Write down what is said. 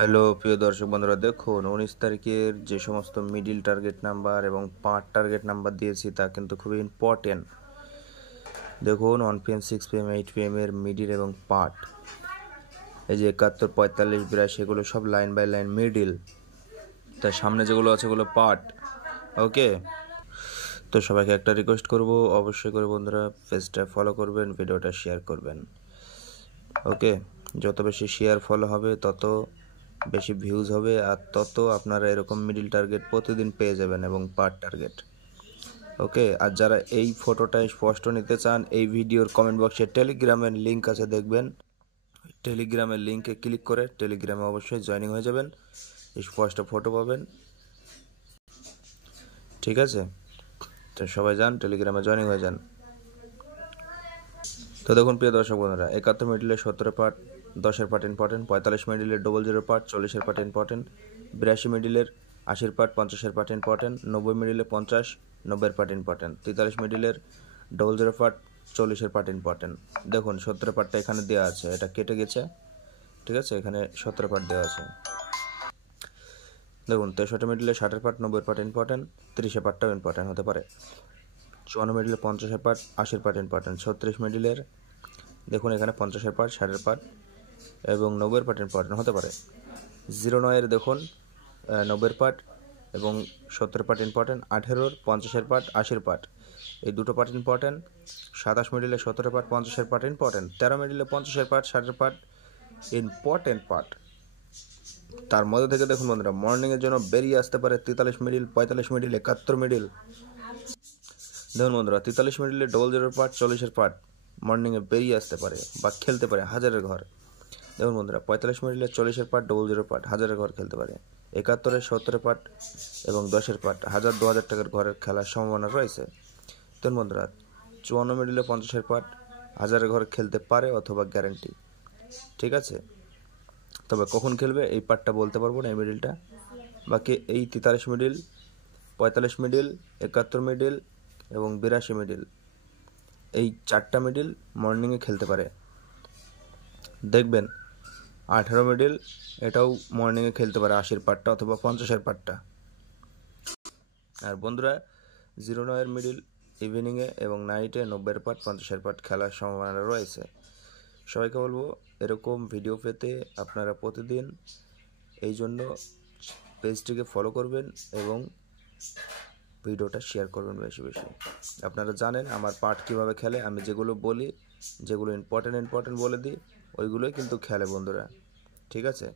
Hello প্রিয় দর্শক বন্ধুরা, দেখুন 19 তারিখের যে সমস্ত মিডিল টার্গেট নাম্বার এবং পার্ট টার্গেট নাম্বার দিয়েছি তা কিন্তু খুবই ইম্পর্টেন্ট। দেখুন 1 PM 6 PM 8 PM এর মিডিল এবং পার্ট, এই যে 71 45 82 এগুলো সব লাইন বাই লাইন মিডিল, তার সামনে যেগুলো আছে ওগুলো পার্ট। ওকে, তো সবাইকে একটা রিকোয়েস্ট করব, অবশ্যই করে বন্ধুরা পেজটা ফলো করবেন, ভিডিওটা শেয়ার করবেন। ওকে, যত বেশি শেয়ার ফলো হবে তত বেশি ভিউজ হবে, আর তত আপনারা এরকম মিডিল টার্গেট প্রতিদিন পেয়ে যাবেন এবং পার্ট টার্গেট। ওকে, আর যারা এই ফটোটা স্পষ্ট নিতে চান, এই ভিডিওর কমেন্ট বক্সে টেলিগ্রামের লিঙ্ক আছে, দেখবেন টেলিগ্রামের লিঙ্কে ক্লিক করে টেলিগ্রামে অবশ্যই জয়েনিং হয়ে যাবেন, স্পষ্ট ফটো পাবেন। ঠিক আছে, তো সবাই যান টেলিগ্রামে জয়েনিং হয়ে যান। তো দেখুন প্রিয় দর্শক বন্ধুরা, 71 মিডিলে 17 পার্ট, 10-এর পার্ট ইম্পর্টেন্ট, 45 মিডিলের 00 পার্ট, 40-এর পার্ট ইম্পর্টেন্ট, 82 মিডিলের 80-এর পার্ট, 50-এর পার্ট ইম্পর্টেন্ট, 90 মিডিলে 50, 90-এর পার্ট ইম্পর্টেন্ট, 43 মিডিলের 00 পার্ট, 40-এর পার্ট ইম্পর্টেন্ট। দেখুন 17 পার্টটা এখানে দেওয়া আছে, এটা কেটে গেছে। ঠিক আছে, এখানে 17 পার্ট দেওয়া আছে। দেখুন 63 মিডিলে 60-এর পার্ট, 90-এর পার্ট ইম্পর্টেন্ট, 30-এর পার্টটাও ইম্পর্টেন্ট হতে পারে। 54 মিডিলে 50-এর পার্ট, 80-এর পার্ট ইম্পর্টেন্ট। 36 মিডিলের দেখুন এখানে 50-এর পার্ট, 60-এর পার্ট এবং 90-এর পার্ট ইম্পর্টেন্ট হতে পারে। 09-এর দেখুন 90-এর পার্ট এবং 70-এর পার্ট ইম্পর্টেন্ট। 18-ওর 50-এর পার্ট, 80-এর পার্ট, এই দুটো পার্ট ইম্পর্টেন্ট। 27 মিডিলে 17-এর পার্ট, 50-এর পার্ট ইম্পর্টেন্ট। 13 মিডিলে 50-এর পার্ট, 60-এর পার্ট ইম্পর্টেন্ট পার্ট। তার মধ্যে থেকে দেখুন বন্ধুরা, মর্নিংয়ের জন্য বেরিয়ে আসতে পারে 43 মিডিল, 45 মিডিল, 71 মিডিল। দেখুন বন্ধুরা, 43 মিডিলে 00 পার্ট, 40-এর পার্ট মর্নিংয়ে বেরিয়ে আসতে পারে বা খেলতে পারে হাজারের ঘর। দেখুন বন্ধুরা, 45 মিডিলে 40-এর পার্ট, 00 পার্ট হাজারের ঘর খেলতে পারে। 71-এর 70-এর পার্ট এবং 10-এর পার্ট 1000-2000 টাকার ঘরের খেলার সম্ভাবনা রয়েছে। দেখুন বন্ধুরা, 54 মিডিলে 50-এর পার্ট হাজারের ঘর খেলতে পারে অথবা গ্যারান্টি। ঠিক আছে, তবে কখন খেলবে এই পার্টটা বলতে পারবো না, এই মিডিলটা। বাকি এই 43 মিডিল, 45 মিডিল, 71 মিডিল এবং 82 মিডিল, এই চারটা মিডিল মর্নিংয়ে খেলতে পারে। দেখবেন 18 মিডিল, এটাও মর্নিংয়ে খেলতে পারে 80-এর পার্টটা অথবা 50-এর পার্টটা। আর বন্ধুরা, 09-এর মিডিল ইভিনিংয়ে এবং নাইটে 90-এর পার্ট, 50-এর পার্ট খেলার সম্ভাবনা রয়েছে। সবাইকে বলবো এরকম ভিডিও পেতে আপনারা প্রতিদিন এই জন্য পেজটিকে ফলো করবেন এবং ভিডিওটা শেয়ার করবেন বেশি বেশি। আপনারা জানেন আমার পার্ট কীভাবে খেলে, আমি যেগুলো বলি, যেগুলো ইম্পর্টেন্ট বলে দিই, ওইগুলোই কিন্তু খেলে বন্ধুরা। ঠিক আছে।